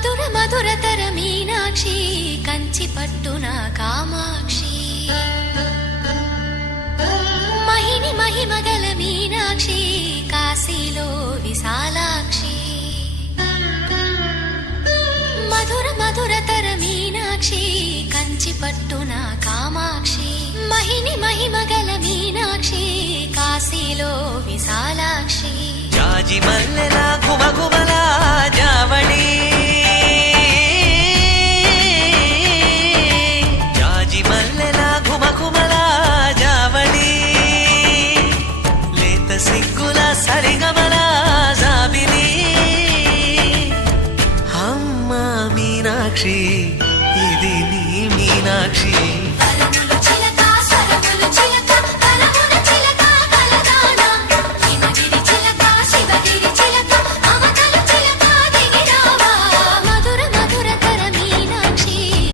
మధుర మధురతర మీనాక్షి కంచి పట్టున కామాక్షి మహిని మహిమగల మీనాక్షి కాశీలో విశాలాక్షి మధుర మధురతర మీనాక్షి కంచి పట్టున కామాక్షి మహిని మహిమగల మీనాక్షి కాశీలో విశాలాక్షి జాజి మల్లెల ఘుమఘుమల జావళి జాజి మల్లెల ఘుమఘుమల జావళి లేత సిగ్గుల సరిగమల జాబిలి అమ్మ మీనాక్షి